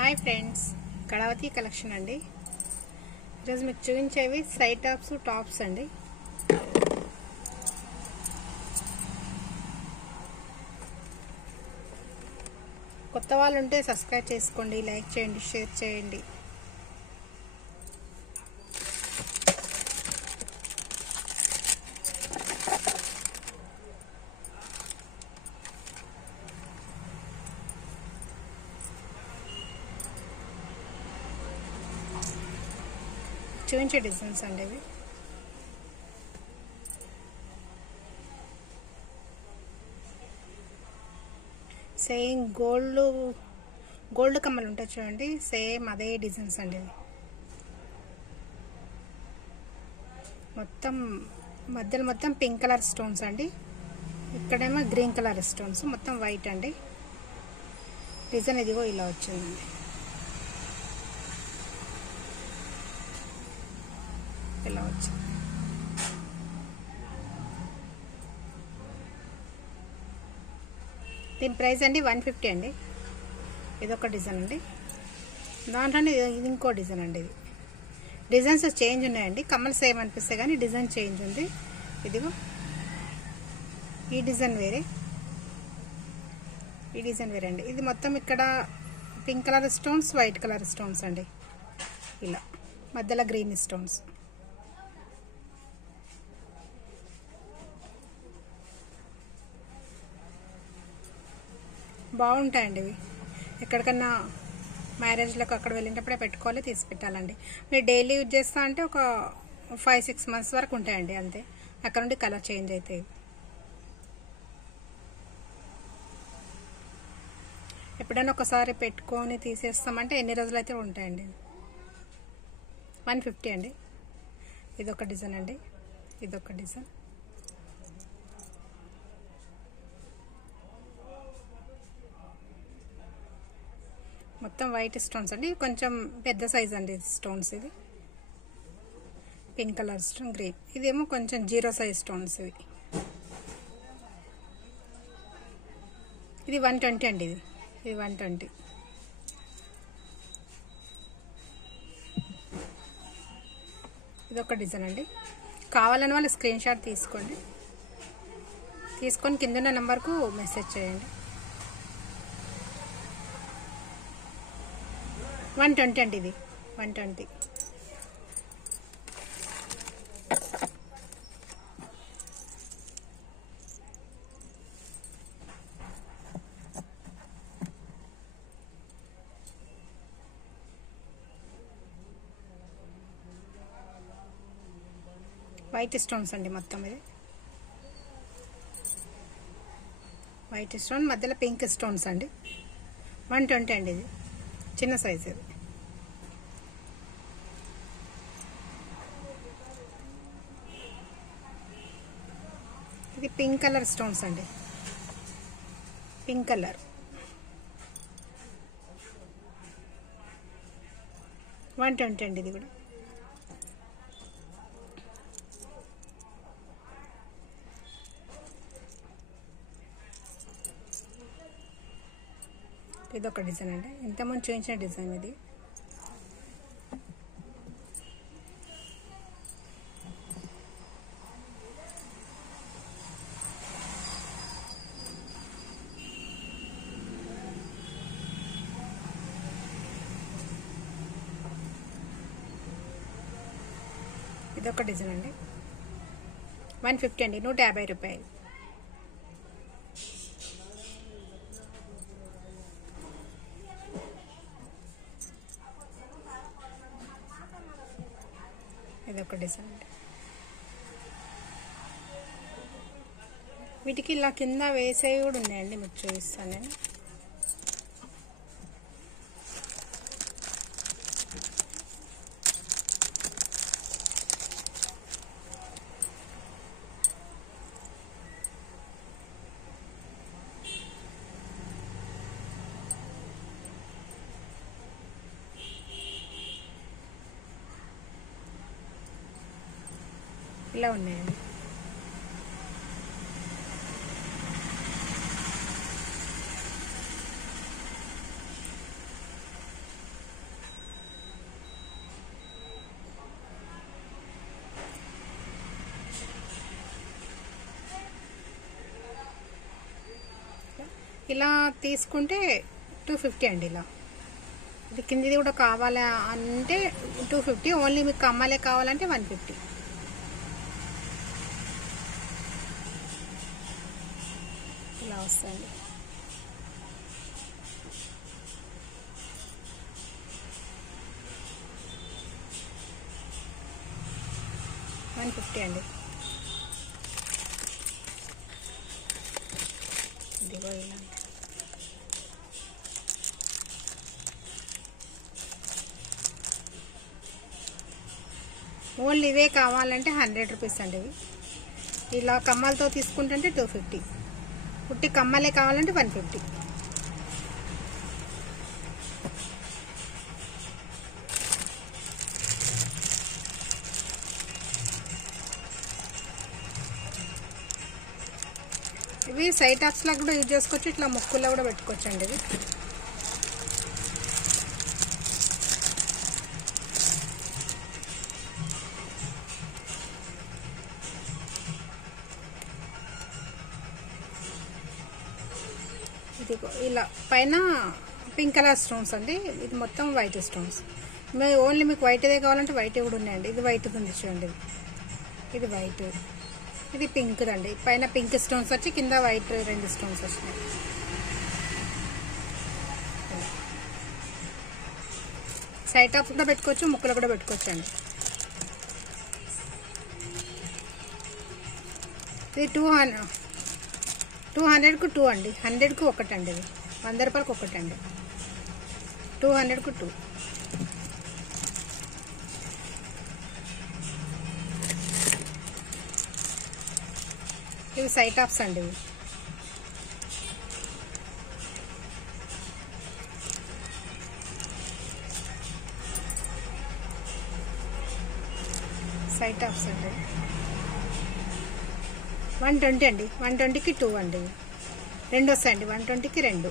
Hi friends, Kalavathi collection అండి. ఈరోజు మీకు చూపించేవి సైడ్ టాప్స్ అండి. కొత్త వాళ్ళు ఉంటే సబ్స్క్రైబ్ చేసుకోండి, లైక్ చేయండి, షేర్ చేయండి. చూపించే డిజైన్స్ అండి ఇవి. సేమ్ గోల్డ్ కమ్మలు ఉంటాయి చూడండి, సేమ్ అదే డిజైన్స్ అండి ఇవి. మొత్తం పింక్ కలర్ స్టోన్స్ అండి. ఇక్కడేమో గ్రీన్ కలర్ స్టోన్స్, మొత్తం వైట్ అండి. డిజైన్ ఇదిగో ఇలా వచ్చిందండి. ఇలా వచ్చింది. దీని ప్రైస్ అండి 150 అండి. ఇదొక డిజైన్ అండి. దాంట్లోనే ఇది ఇంకో డిజైన్ అండి. ఇది డిజైన్స్ చేంజ్ ఉన్నాయండి, కమ్మలు సేమ్ అనిపిస్తాయి కానీ డిజైన్ చేంజ్ ఉంది. ఇదిగో ఈ డిజైన్ వేరే, ఈ డిజైన్ వేరే అండి. ఇది మొత్తం ఇక్కడ pink colour stones, white colour stones అండి. ఇలా మధ్యలో గ్రీన్ స్టోన్స్. బాగుంటాయండి ఇవి. ఎక్కడికన్నా మ్యారేజ్లకు అక్కడ వెళ్ళినప్పుడే పెట్టుకోవాలి, తీసి పెట్టాలండి. మీరు డైలీ యూజ్ చేస్తా అంటే ఒక 5-6 మంత్స్ వరకు ఉంటాయండి అంతే. అక్కడ నుండి కలర్ చేంజ్ అవుతాయి. ఎప్పుడైనా ఒకసారి పెట్టుకొని తీసేస్తామంటే ఎన్ని రోజులు అయితే ఉంటాయండి. 150 అండి. ఇదొక డిజైన్ అండి, ఇదొక డిజైన్. మొత్తం వైట్ స్టోన్స్ అండి, కొంచెం పెద్ద సైజ్ అండి స్టోన్స్. ఇది పింక్ కలర్ స్టోన్, గ్రీన్. ఇదేమో కొంచెం 0 సైజ్ స్టోన్స్. ఇది 120 అండి. ఇది 120. ఇదొక డిజైన్ అండి. కావాలని వాళ్ళు స్క్రీన్ షాట్ తీసుకొని కింద నెంబర్కు మెసేజ్ చేయండి. 120 అండి. ఇది 120. వైట్ స్టోన్స్ అండి మొత్తం. ఇది వైట్ స్టోన్, మధ్యలో పింక్ స్టోన్స్ అండి. 120 అండి. ఇది చిన్న సైజ్. ఇది పింక్ కలర్ స్టోన్స్ అండి, పింక్ కలర్. 120 అండి. ఇది కూడా ఇదొక డిజైన్ అండి. ఇంతకుముందు చూపించిన డిజైన్ ఇది. ఇదొక డిజైన్ అండి. 150 అండి, 150 రూపాయలు. ఇదొక డిజైన్ అండి. వీటికి ఇలా కింద వేసేవి కూడా ఉన్నాయండి, మీకు చూపిస్తాను నేను. ఇలా ఉన్నాయండి. ఇలా తీసుకుంటే 250 అండి. ఇలా ఇది కిందిది కూడా కావాలా అంటే 250. ఓన్లీ మీకు కమ్మలే కావాలంటే 150. ఇలా వస్తుంది. $150 అండి. ఇదిగో ఇలా ఓన్లీ ఇవే కావాలంటే 100 రూపీస్ అండి. ఇవి ఇలా కమ్మలతో తీసుకుంటుంటే 250. పుట్టి కమ్మలే కావాలంటే 150. ఇవి సైడ్ టాప్స్ లా కూడా యూజ్ చేసుకోవచ్చు, ఇట్లా ముక్కుల్లో కూడా పెట్టుకోవచ్చు అండి. ఇది ఇది ఇలా పైన పింక్ కలర్ స్టోన్స్ అండి. ఇది మొత్తం వైట్ స్టోన్స్. ఓన్లీ మీకు వైట్దే కావాలంటే వైట్ కూడా ఉన్నాయండి. ఇది వైట్ ఉంది చూడండి. ఇది వైట్, ఇది పింక్ అండి. పైన పింక్ స్టోన్స్ వచ్చి కింద వైట్ 2 స్టోన్స్ వచ్చినాయి. సైడ్ టాప్స్ కూడా పెట్టుకోవచ్చు, ముక్కలు కూడా పెట్టుకోవచ్చు అండి. ఇది 200కు 2 అండి. 100కు 1 అండి. ఇది 100 రూపాయలకు 1 అండి. 200కు 2. ఇవి సైడ్ టాప్స్ అండి. ఇవి సైడ్ టాప్స్ అండి. 120 అండి. 120కి 2 అండి. 2 వస్తాయండి. 120కి 2.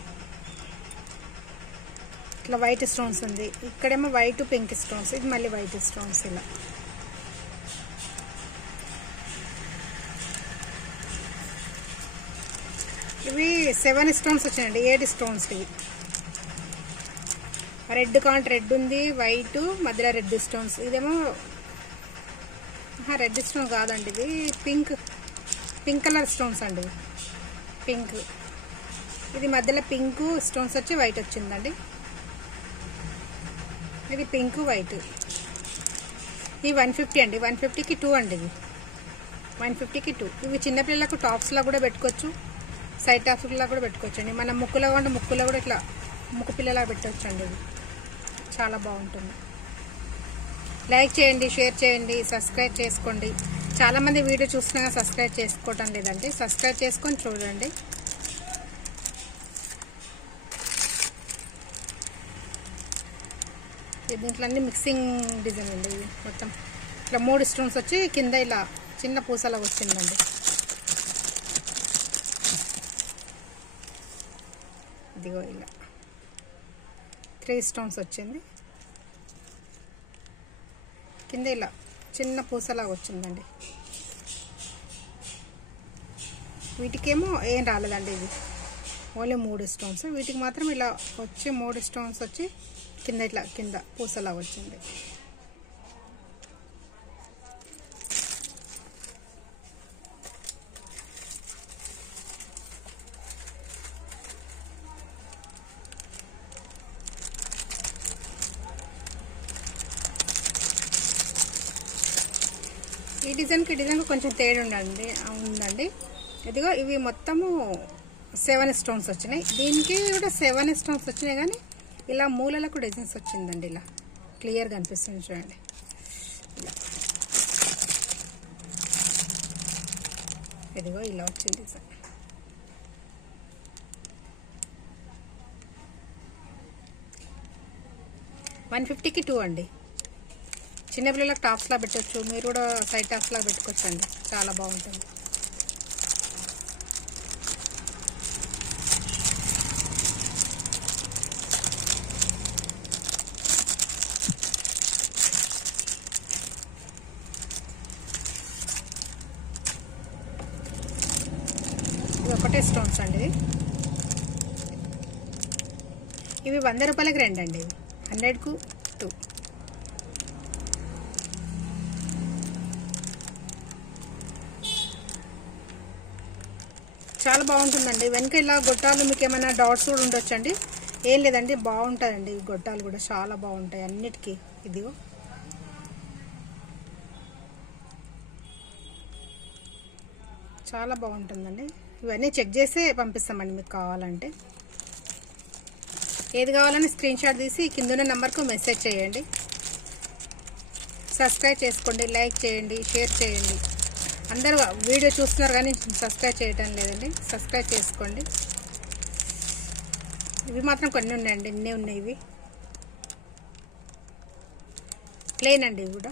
ఇట్లా వైట్ స్టోన్స్ ఉంది. ఇక్కడేమో వైట్ పింక్ స్టోన్స్, ఇది మళ్ళీ వైట్ స్టోన్స్. ఇలా ఇవి 7 స్టోన్స్ వచ్చాయండి. 7 స్టోన్స్. ఇవి రెడ్ కాంట్ రెడ్ ఉంది, వైట్ మధ్యలో రెడ్ స్టోన్స్. ఇదేమో రెడ్ స్టోన్ కాదండి, ఇది పింక్ కలర్ స్టోన్స్ అండి. పింక్, ఇది మధ్యలో పింక్ స్టోన్స్ వచ్చి వైట్ వచ్చిందండి. ఇది పింక్ వైట్. ఇవి 150 అండి. 150కి 2 అండి. ఇవి 150కి 2. ఇవి చిన్నపిల్లలకు టాప్స్లో కూడా పెట్టుకోవచ్చు, సైడ్ టాప్స్లో కూడా పెట్టుకోవచ్చు అండి. మన ముక్కులో అంటే ముక్కులో కూడా ఇట్లా ముక్కు పిల్లలా పెట్టవచ్చు అండి. ఇది చాలా బాగుంటుంది. లైక్ చేయండి, షేర్ చేయండి, సబ్స్క్రైబ్ చేసుకోండి. చాలామంది వీడియో చూస్తున్నా సబ్స్క్రైబ్ చేసుకోవటం లేదండి. సబ్స్క్రైబ్ చేసుకొని చూడండి. దీంట్లో అన్ని మిక్సింగ్ డిజైన్ అండి. ఇది మొత్తం ఇట్లా 3 స్టోన్స్ వచ్చి కింద ఇలా చిన్న పూసలా వచ్చిందండి. ఇదిగో ఇలా 3 స్టోన్స్ వచ్చింది. కింద ఇలా చిన్న పూసలాగా వచ్చిందండి. వీటికేమో ఏం రాలేదండి. ఇది ఓన్లీ 3 స్టోన్స్. వీటికి మాత్రం ఇలా వచ్చి 3 స్టోన్స్ వచ్చి కింద ఇట్లా కింద పూసలా వచ్చింది. ఈ డిజైన్కి కొంచెం తేడా ఉందండి. ఇదిగో ఇవి మొత్తము 7 స్టోన్స్ వచ్చినాయి. దీనికి కూడా 7 స్టోన్స్ వచ్చినాయి, కానీ ఇలా మూలలకు డిజైన్స్ వచ్చిందండి. ఇలా క్లియర్గా అనిపిస్తుంది చూడండి. ఇలా ఇదిగో ఇలా వచ్చింది డిజైన్. $150కి 2 అండి. చిన్నపిల్లలకు టాప్స్లా పెట్టవచ్చు, మీరు కూడా సైడ్ టాప్స్లా పెట్టుకోవచ్చు అండి. చాలా బాగుంటుంది. ఇది ఒకటే స్టోన్స్ అండి. ఇవి 100 రూపాయలకి 2 అండి. ఇవి 100కు 2. చాలా బాగుంటుందండి. వెనక ఇలా గొట్టాలు మీకు ఏమైనా డాట్స్ కూడా ఉండొచ్చండి. ఏం లేదండి, బాగుంటాయండి. ఈ గొట్టాలు కూడా చాలా బాగుంటాయి అన్నిటికీ. ఇదిగో చాలా బాగుంటుందండి. ఇవన్నీ చెక్ చేసే పంపిస్తామండి మీకు కావాలంటే. ఏది కావాలని స్క్రీన్ షాట్ తీసి కింద నెంబర్కు మెసేజ్ చేయండి. సబ్స్క్రైబ్ చేసుకోండి, లైక్ చేయండి, షేర్ చేయండి. అందరూ వీడియో చూస్తున్నారు కానీ సబ్స్క్రైబ్ చేయటం లేదండి. సబ్స్క్రైబ్ చేసుకోండి. ఇవి మాత్రం కొన్ని ఉన్నాయండి, ఇన్ని ఉన్నాయి. ఇవి ప్లెయిన్ అండి. ఇవి కూడా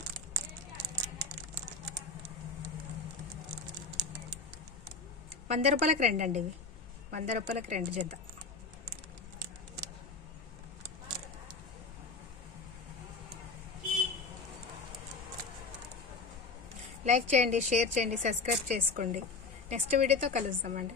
₹100కి 2 అండి. ఇవి ₹100కి 2 జత. లైక్ చేయండి, షేర్ చేయండి, సబ్స్క్రైబ్ చేసుకోండి. నెక్స్ట్ వీడియోతో కలుద్దామండి.